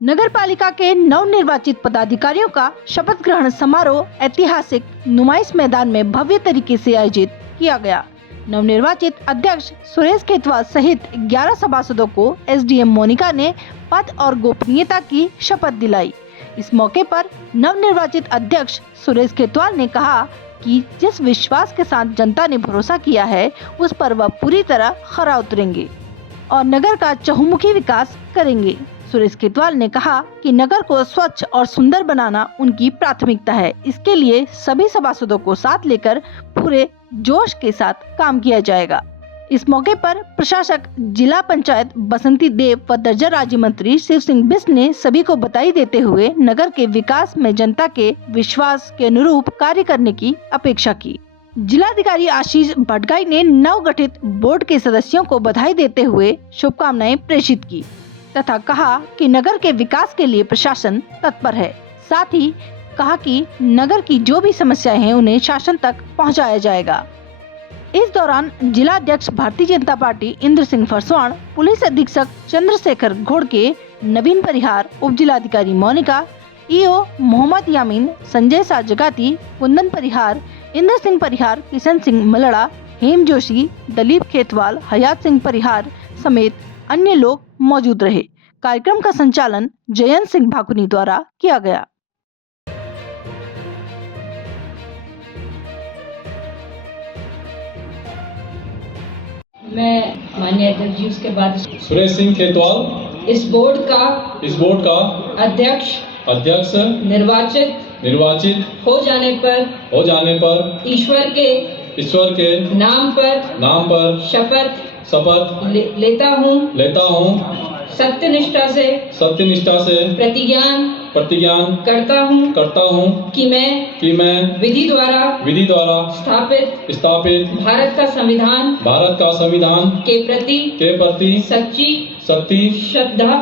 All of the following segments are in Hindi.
नगर पालिका के नवनिर्वाचित पदाधिकारियों का शपथ ग्रहण समारोह ऐतिहासिक नुमाइश मैदान में भव्य तरीके से आयोजित किया गया। नवनिर्वाचित अध्यक्ष सुरेश खेतवाल सहित 11 सभासदों को एसडीएम मोनिका ने पद और गोपनीयता की शपथ दिलाई। इस मौके पर नवनिर्वाचित अध्यक्ष सुरेश खेतवाल ने कहा कि जिस विश्वास के साथ जनता ने भरोसा किया है, उस पर वह पूरी तरह खरा उतरेंगे और नगर का चहुमुखी विकास करेंगे। सुरेश खेतवाल ने कहा कि नगर को स्वच्छ और सुंदर बनाना उनकी प्राथमिकता है। इसके लिए सभी सभासदों को साथ लेकर पूरे जोश के साथ काम किया जाएगा। इस मौके पर प्रशासक जिला पंचायत बसंती देव व दर्जा राज्य मंत्री शिव सिंह बिष्ट ने सभी को बधाई देते हुए नगर के विकास में जनता के विश्वास के अनुरूप कार्य करने की अपेक्षा की। जिलाधिकारी आशीष भटगाई ने नवगठित बोर्ड के सदस्यों को बधाई देते हुए शुभकामनाएं प्रेषित की तथा कहा कि नगर के विकास के लिए प्रशासन तत्पर है। साथ ही कहा कि नगर की जो भी समस्याएं हैं उन्हें शासन तक पहुंचाया जाएगा। इस दौरान जिला अध्यक्ष भारतीय जनता पार्टी इंद्र सिंह फरसवाण, पुलिस अधीक्षक चंद्रशेखर घोड़के, नवीन परिहार, उप जिलाधिकारी मोनिका, ईओ मोहम्मद यामीन, संजय साजगाती, कुंदन परिहार, इंद्र सिंह परिहार, किशन सिंह मलड़ा, हेम जोशी, दलीप खेतवाल, हयात सिंह परिहार समेत अन्य लोग मौजूद रहे। कार्यक्रम का संचालन जयंत सिंह भाकुनी द्वारा किया गया। मैं माननीय अध्यक्ष जी उसके बाद सुरेश सिंह खेतवाल इस बोर्ड का अध्यक्ष निर्वाचित हो जाने पर ईश्वर के नाम पर शपथ लेता हूँ। सत्यनिष्ठा से प्रतिज्ञान करता हूँ कि मैं विधि द्वारा स्थापित भारत का संविधान के प्रति सच्ची श्रद्धा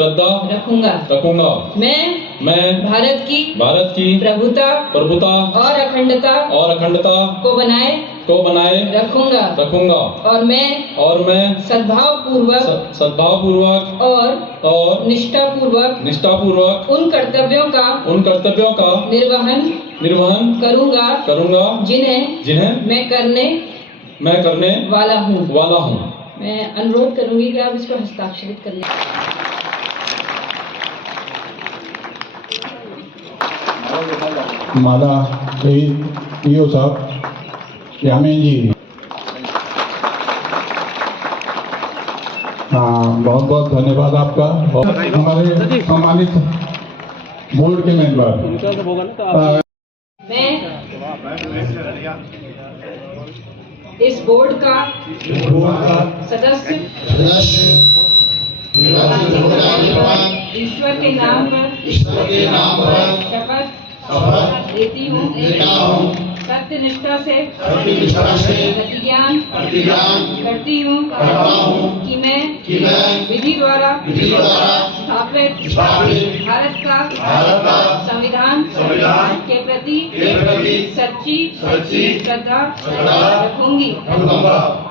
रखूंगा। मैं भारत की प्रभुता और अखंडता को बनाए रखूंगा और मैं सद्भाव पूर्वक और निष्ठापूर्वक उन कर्तव्यों का निर्वहन करूंगा जिन्हें मैं करने वाला हूँ। मैं अनुरोध करूंगी कि आप इस पर हस्ताक्षरित कर लें। माला ईओ साहब यामीन जी, हाँ, बहुत बहुत धन्यवाद आपका। और हमारे सम्मानित बोर्ड के मेंबर, मैं इस बोर्ड का सदस्य ईश्वर के नाम पर शपथ लेती हूँ। सत्यनिष्ठा से प्रतिज्ञान करती हूँ कि मैं विधि द्वारा स्थापित भारत का संविधान के प्रति सच्ची श्रद्धा रखूंगी।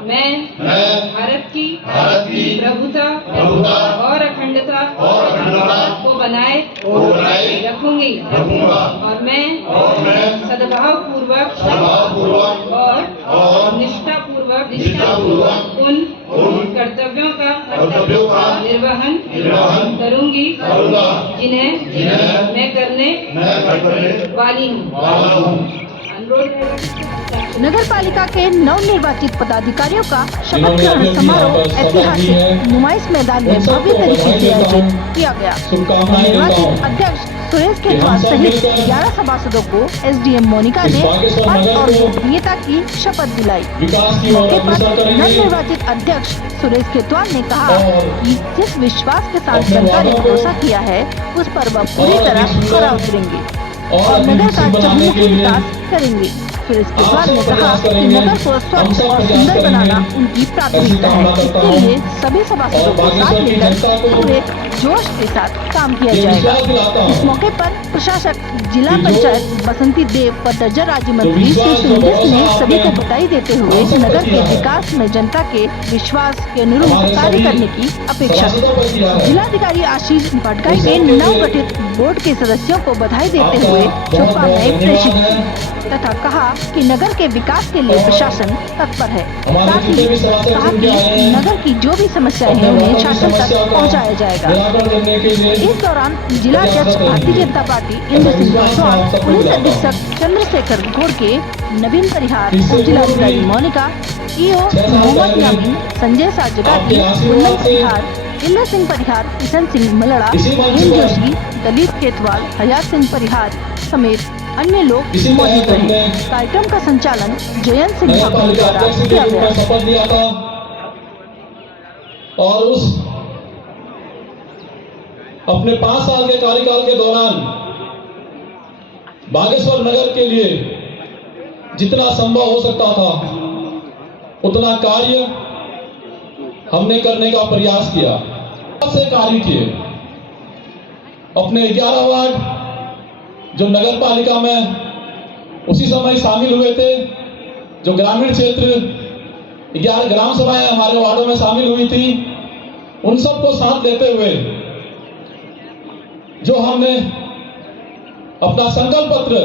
मैं भारत की प्रभुता और अखंडता को बनाए रखूंगी और मैं सद्भाव पूर्वक और निष्ठापूर्वक उन कर्तव्यों का निर्वहन करूंगी जिन्हें मैं करने वाली हूँ। नगर पालिका के नवनिर्वाचित पदाधिकारियों का शपथ ग्रहण समारोह ऐतिहासिक नुमाइश मैदान में भव्य तरीके से आयोजित किया गया। नवनिर्वाचित अध्यक्ष सुरेश खेतवाल सहित 11 सभासदों को एसडीएम मोनिका ने पद और गोपनीयता की शपथ दिलाई। मौके पर नवनिर्वाचित अध्यक्ष सुरेश खेतवाल ने कहा कि जिस विश्वास के साथ जनता ने भरोसा किया है, उस पर वह पूरी तरह खरा उतरेंगे और नगर का चहुमुखी विकास करेंगे। सुरेश केतवाल ने आप सब कहा प्रयास कि करेंगे, नगर को हम स्वच्छ सब और प्रयास सुंदर बनाना करेंगे। उनकी ऐसी प्राथमिकता है। कामना करता इसके हूं लिए सभी सभासदों और को साथ बागेश्वर की मिलकर जनता को पूरे जोश के साथ काम किया ये जाएगा। विश्वास दिलाता हूं इस मौके पर प्रशासक जिला कि जो- पंचायत बसंती देव व दर्जा राज्य मंत्री श्री विश्वास, जो सुरेंद्र ने भरोसा सभी को आपने बधाई देते हुए हम सब पर नगर के किया है। विकास में जनता के विश्वास के अनुरूप हमारे कार्य सभी करने की अपेक्षा सभासदों पर किया की। है। जिलाधिकारी आशीष भटगाई उस ने सबके लिए नवगठित बोर्ड के सदस्यों को बधाई देते आपका हुए बहुत-बहुत शुभकामनाएं प्रेषित धन्यवाद की तथा कहा कि नगर के विकास के लिए और प्रशासन तत्पर है। हमारे साथ ही जितने भी सभासद कहा चुन के आए कि हैं, नगर की जो भी समस्याएं अपने हैं उन्हें वालों की शासन समस्या तक का पहुंचाया जाएगा। निराकरण करने के लिए इस दौरान जिलाध्यक्ष भारतीय जनता पार्टी इंद्र सिंह राठौड़, पुलिस अधीक्षक चंद्रशेखर घोड़के, नवीन परिहार, उप जिलाधिकारी मोनिका, ईओ मोहम्मद यामीन, संजय साजगाती, कुंदन परिहार, इंद्र सिंह परिहार, किशन सिंह मलड़ा, हेम जोशी, दलीप खेतवाल, हयात सिंह परिहार समेत अन्य लोग मौजूद रहे। कार्यक्रम का संचालन जयंत सिंह नगर ठाकुर पालिका द्वारा अध्यक्ष के किया रूप गया। में शपथ लिया था और उस अपने 5 साल के कार्यकाल के दौरान बागेश्वर नगर के लिए जितना संभव हो सकता था उतना कार्य हमने करने का प्रयास किया। बहुत से कार्य किए। अपने 11 वार्ड जो नगर पालिका में उसी समय शामिल हुए थे, जो ग्रामीण क्षेत्र 11 ग्राम सभाएं हमारे वार्डों में शामिल हुई थी, उन सबको साथ लेते हुए जो हमने अपना संकल्प पत्र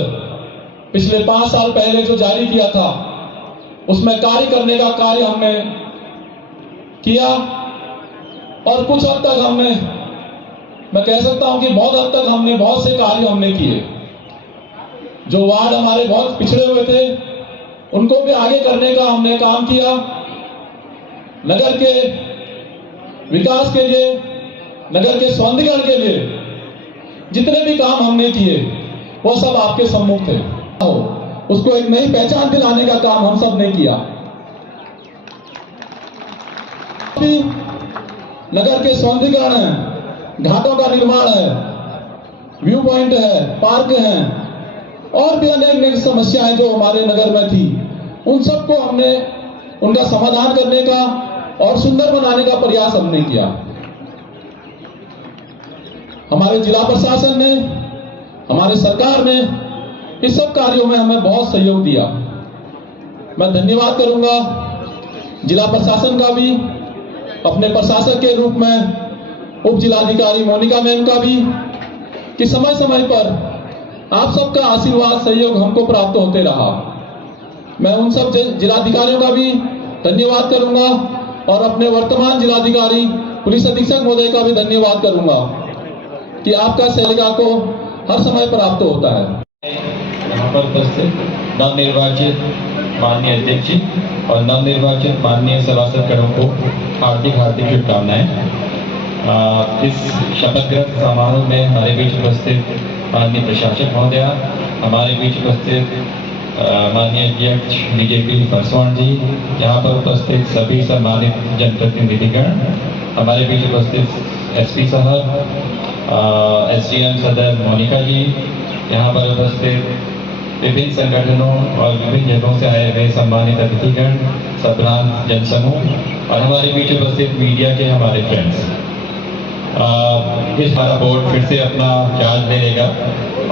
पिछले 5 साल पहले जो जारी किया था, उसमें कार्य करने का कार्य हमने किया और कुछ हद तक हमने, मैं कह सकता हूं कि बहुत हद तक हमने बहुत से कार्य हमने किए। जो वार्ड हमारे बहुत पिछड़े हुए थे उनको भी आगे करने का हमने काम किया। नगर के विकास के लिए, नगर के सौंदर्यीकरण के लिए जितने भी काम हमने किए वो सब आपके सम्मुख थे। उसको एक नई पहचान दिलाने का काम हम सब ने किया। नगर के सौंदर्यीकरण है, घाटों का निर्माण है, व्यू पॉइंट है, पार्क है और भी अनेक समस्याएं जो हमारे नगर में थी, उन सबको हमने उनका समाधान करने का और सुंदर बनाने का प्रयास हमने किया। हमारे जिला प्रशासन ने, हमारे सरकार ने इस सब कार्यों में हमें बहुत सहयोग दिया। मैं धन्यवाद करूंगा जिला प्रशासन का भी, अपने प्रशासक के रूप में उप जिलाधिकारी मोनिका मैम का भी, कि समय समय पर आप सबका आशीर्वाद सहयोग हमको प्राप्त होते रहा। मैं उन सब जिलाधिकारियों का भी धन्यवाद करूंगा और अपने वर्तमान जिलाधिकारी पुलिस अधीक्षक महोदय का भी धन्यवाद करूंगा कि आपका सहयोग को हर समय प्राप्त होता है। यहाँ पर उपस्थित नवनिर्वाचित माननीय अध्यक्ष जी और नवनिर्वाचित माननीय सभासद गणों को हार्दिक हार्दिक शुभकामनाएं। इस शपथ ग्रहण समारोह में हमारे बीच उपस्थित माननीय प्रशासक महोदया, हमारे बीच उपस्थित माननीय अध्यक्ष बीजेपी परसवान जी, यहाँ पर उपस्थित सभी सम्मानित जनप्रतिनिधिगण, हमारे बीच उपस्थित एसपी साहब, एसडीएम सदर मोनिका जी, यहाँ पर उपस्थित विभिन्न संगठनों और विभिन्न जगहों से आए हुए सम्मानित अतिथिगण, सभ्रांत जनसमूह और हमारे बीच उपस्थित मीडिया के हमारे फ्रेंड्स। इस बार बोर्ड फिर से अपना चार्ज ले लेगा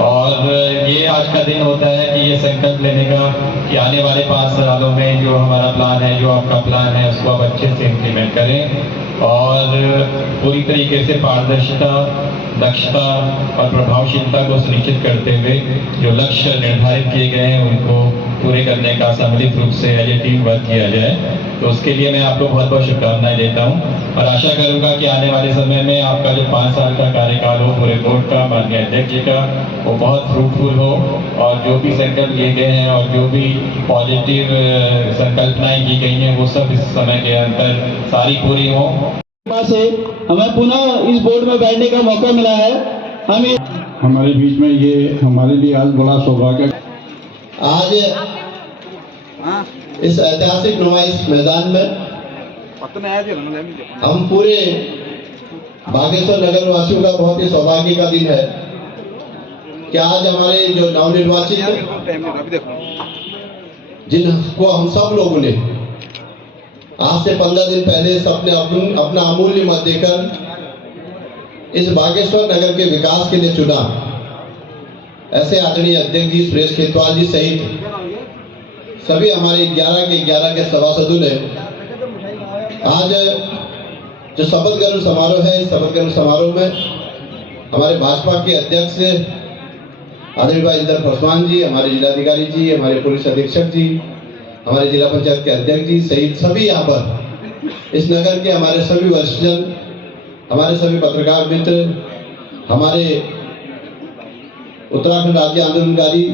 और ये आज का दिन होता है कि ये संकल्प लेने का कि आने वाले 5 सालों में जो हमारा प्लान है, जो आपका प्लान है, उसको आप अच्छे से इम्प्लीमेंट करें और पूरी तरीके से पारदर्शिता, दक्षता और प्रभावशीलता को सुनिश्चित करते हुए जो लक्ष्य निर्धारित किए गए हैं उनको पूरे करने का सम्मिलित रूप से एज ए टीम वर्क किया जाए। तो उसके लिए मैं आपको बहुत बहुत शुभकामनाएं देता हूं और आशा करूंगा कि आने वाले समय में आपका जो 5 साल का कार्यकाल हो पूरे बोर्ड का, माननीय अध्यक्ष जी का, वो बहुत फ्रूटफुल हो और जो भी संकल्प लिए गए हैं और जो भी पॉजिटिव संकल्पनाएं की गई हैं वो सब इस समय के अंदर सारी पूरी हों। से हमें पुनः इस बोर्ड में बैठने का मौका मिला है। हमें हमारे बीच में ये हमारे लिए आज बड़ा सौभाग्य। आज इस ऐतिहासिक नुमाइश मैदान में हम पूरे बागेश्वर नगर वासियों का बहुत ही सौभाग्य का दिन है कि आज हमारे जो नवनिर्वाचित जिनको हम सब लोगों ने आज से 15 दिन पहले सबने अपना अमूल्य मत देकर इस बागेश्वर नगर के विकास के लिए चुना। ऐसे आदरणीय अध्यक्ष जी सुरेश खेतवाल जी सहित सभी हमारे 11 के सभासदों ने आज जो शपथ ग्रहण समारोह है, इस शपथ ग्रहण समारोह में हमारे भाजपा के अध्यक्ष आदरणीय भाई इंदर पासवान जी, हमारे जिलाधिकारी जी, हमारे पुलिस अधीक्षक जी, हमारे जिला पंचायत के अध्यक्ष जी सहित सभी यहाँ पर इस नगर के हमारे सभी वरिष्ठजन, हमारे सभी पत्रकार मित्र, हमारे उत्तराखंड राज्य आंदोलनकारी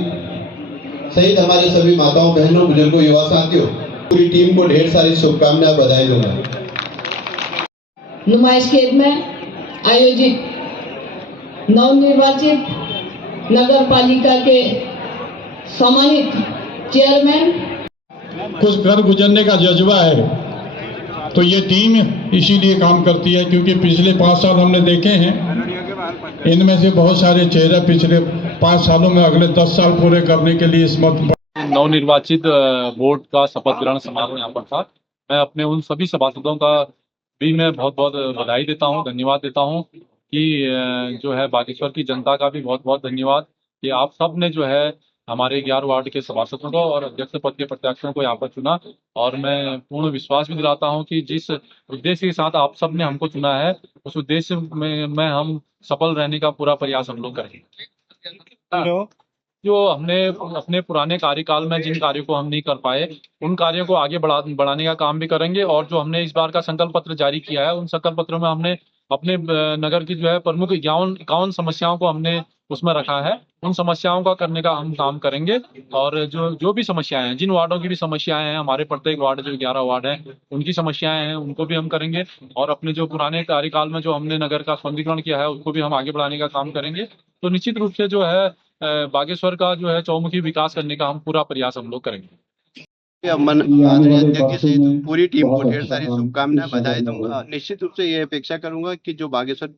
सहित हमारे सभी माताओं, बहनों, बुजुर्गों, युवा साथियों, पूरी टीम को ढेर सारी शुभकामनाएं, बधाई दूंगा। नुमाइश खेत में आयोजित नवनिर्वाचित नगर पालिका के सम्मानित चेयरमैन कुछ कर गुजरने का जज्बा है तो ये टीम इसीलिए काम करती है, क्योंकि पिछले 5 साल हमने देखे हैं, इनमें से बहुत सारे चेहरे पिछले 5 सालों में अगले 10 साल पूरे करने के लिए इस मत नवनिर्वाचित बोर्ड का शपथ ग्रहण समारोह यहाँ पर था। मैं अपने उन सभी सभासदों का भी मैं बहुत बहुत बधाई देता हूँ, धन्यवाद देता हूँ कि जो है बागेश्वर की जनता का भी बहुत बहुत धन्यवाद कि आप सब ने जो है हमारे 11 वार्ड के सभासदों को और अध्यक्ष पद के प्रत्याशियों को यहाँ पर चुना। और मैं पूर्ण विश्वास भी दिलाता हूँ कि जिस उद्देश्य के साथ आप सब ने हमको चुना है, उस उद्देश्य में हम सफल रहने का पूरा प्रयास हम लोग करेंगे। जो हमने अपने पुराने कार्यकाल में जिन कार्यों को हम नहीं कर पाए, उन कार्यों को आगे बढ़ाने का काम भी करेंगे। और जो हमने इस बार का संकल्प पत्र जारी किया है, उन संकल्प पत्रों में हमने अपने नगर की जो है प्रमुख 51 समस्याओं को हमने उसमें रखा है। उन समस्याओं का करने का हम काम करेंगे। और जो भी समस्याएं हैं, जिन वार्डों की भी समस्याएं हैं, हमारे प्रत्येक वार्ड जो 11 वार्ड हैं, उनकी समस्याएं हैं, उनको भी हम करेंगे। और अपने जो पुराने कार्यकाल में जो हमने नगर का सौंदर्यीकरण किया है, उसको भी हम आगे बढ़ाने का काम करेंगे। तो निश्चित रूप से जो है बागेश्वर का जो है चौमुखी विकास करने का हम पूरा प्रयास हम लोग करेंगे। आदरणीय अध्यक्ष से पूरी टीम को ढेर सारी शुभकामनाएं, बधाई दूंगा। निश्चित रूप से ये अपेक्षा करूंगा कि जो बागेश्वर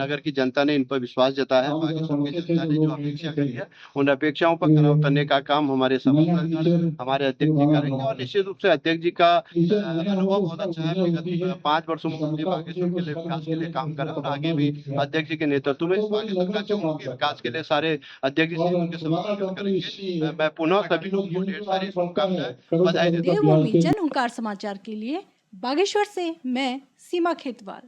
नगर की जनता ने इन पर विश्वास जताया है, बागेश्वर की जनता ने जो अपेक्षा करी है, उन अपेक्षाओं पर खरा उतरने का काम हमारे हमारे अध्यक्ष जी करेंगे। और निश्चित रूप से अध्यक्ष जी का अनुभव बहुत अच्छा है। विगत 5 वर्षों में उन्होंने बागेश्वर के लिए विकास के लिए काम करा और आगे भी अध्यक्ष जी के नेतृत्व में इस बागेश्वर का चौमुखी विकास के लिए सारे अध्यक्ष जी उनके समर्थन करेंगे। मैं पुनः सभी लोगों को ढेर सारी शुभकामनाएं, बधाई देता हूं। देवभूमि जन ओंकार समाचार के लिए बागेश्वर से मैं सीमा खेतवाल।